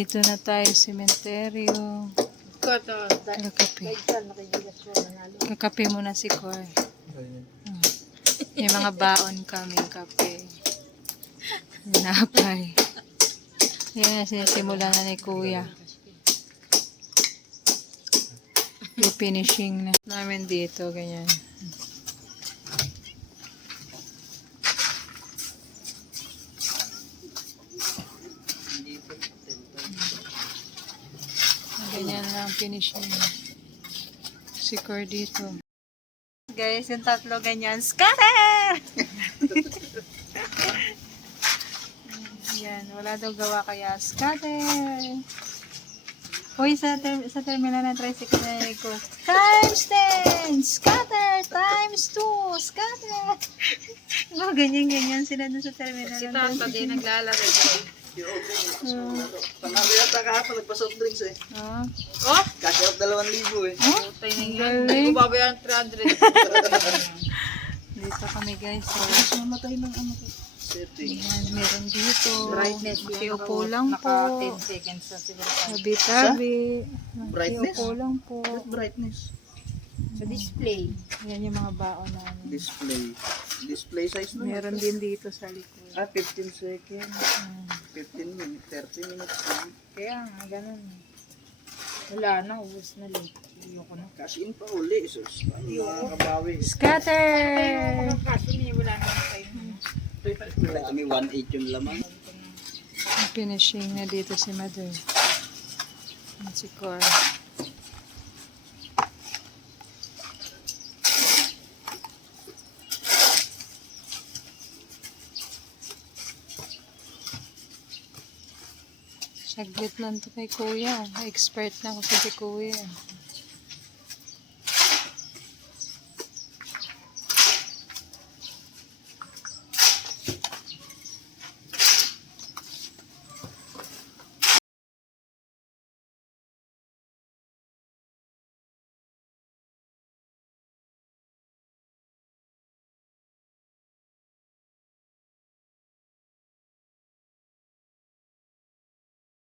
Nandito na tayo sa sementeryo. Kakape. Kakape muna si Cor. May mga baon kami kape. Napay. Yan na sinisimula na ni Kuya. Yung finishing na namin dito. Ganyan. Ganyan lang finishing. Si Cor dito. Guys, yung tatlo ganyan. Scatter! Yan, wala daw gawa kaya scatter. Uy, sa terminal ng tricycle na ko. Times 10! Scatter! Times 2! Scatter! Oh, ganyan sila dun sa terminal ng tricycle. Si Tata din naglalaro. Panalo yata kahapon, nagpa-soft drinks eh. Oh? Kasi up 2,000 eh. Oh? Hindi ko babayaran 300. Dito kami guys. So, Mamatay ng ano ko. Setting. yan, meron dito. Brightness. Makiupo lang po. Naka 10 seconds na siguro. Tabi-tabi. Brightness? Makiupo lang po. Brightness. Sa display. Yan yung mga baon namin. Display. Display size na. Meron din dito sa likod. 15 seconds. 15 minutes. 30 minutes lang. Kaya nga, ganun. Wala na, ubus na lang. Ayoko na. Cash in pa uli. Isos. Ano kabawi. Scatter! Kaso niya, wala na tayo. Kami 1.8 yung laman. Ang finishing na dito si Mother. At si Cor. Saglit lang to kay Kuya. Expert na kasi si Kuya.